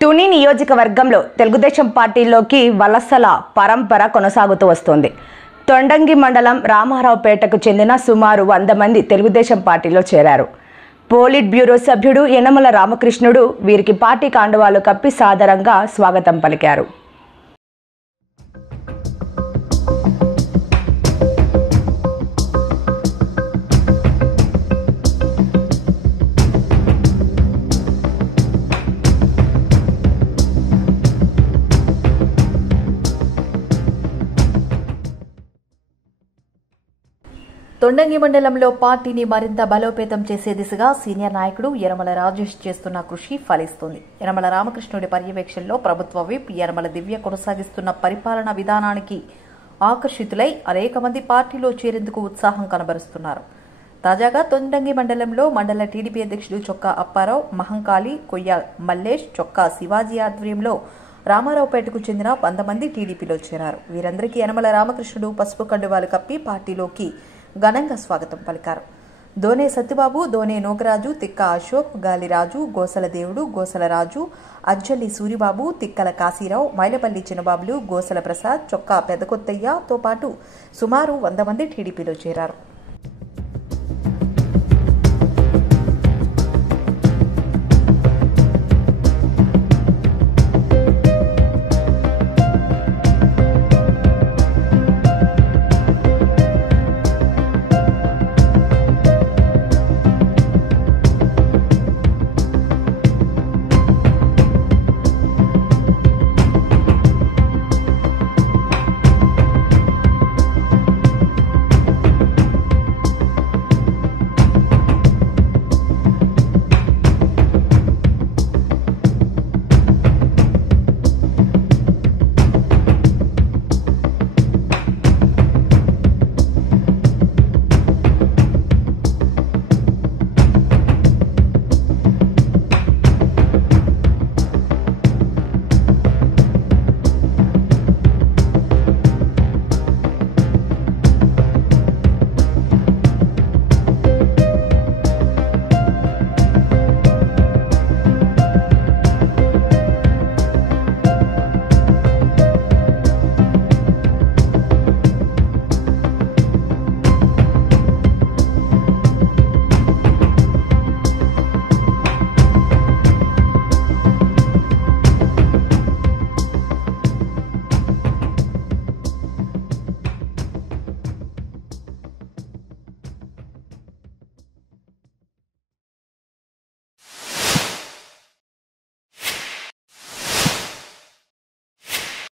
తుని నియోజకవర్గంలో తెలుగుదేశం పార్టీలోకి వలసల పరంపర కొనసాగుతూ వస్తోంది. తొండంగి మండలం రామారావుపేటకు చెందిన సుమారు 100 మంది తెలుగుదేశం పార్టీలో చేరారు. పోలిట్ బ్యూరో సభ్యుడు యనమల రామకృష్ణుడు వీరికి పార్టీ కండువాలు కప్పి సాదరంగా స్వాగతం పలికారు. తొండంగి మండలంలో పార్టీని మరింత బలోపేతం చేసే దిశగా సీనియర్ నాయకుడు యనమల రాజేష్ చేస్తున్న కృషి ఫలిస్తుంది. యనమల రామకృష్ణుడి పర్యవేక్షణలో ప్రభుత్వ విప్ యనమల దివ్య కొనసాగిస్తున్న పరిపాలనా విధానానికి ఆకర్షితులై అనేక మంది పార్టీలో చేరేందుకు ఉత్సాహం కనబరుస్తున్నారు. తాజాగా తొండంగి మండలంలో మండల టీడీపీ అధ్యక్షుడు చొక్కా అప్పారావు, మహంకాళి, కొయ్య మల్లేష్, చొక్కా శివాజీ ఆధ్వర్యంలో రామారావుపేటకు చెందిన 100 మంది టీడీపీలో చేరారు. వీరందరికీ యనమల రామకృష్ణుడు పసుపు కండువాలు కప్పి పార్టీలోకి ఘనంగా స్వాగతం పలికారు. దోనే సత్యబాబు, దోనే నోగరాజు, తిక్క అశోక్, గాలిరాజు, గోసల దేవుడు, గోసల రాజు, అజ్జల్లి సూరిబాబు, తిక్కల కాశీరావు, మైలపల్లి చిన్నబాబులు, గోసల ప్రసాద్, చొక్కా పెద్దకొత్తయ్యతో పాటు సుమారు 100 మంది టీడీపీలో చేరారు.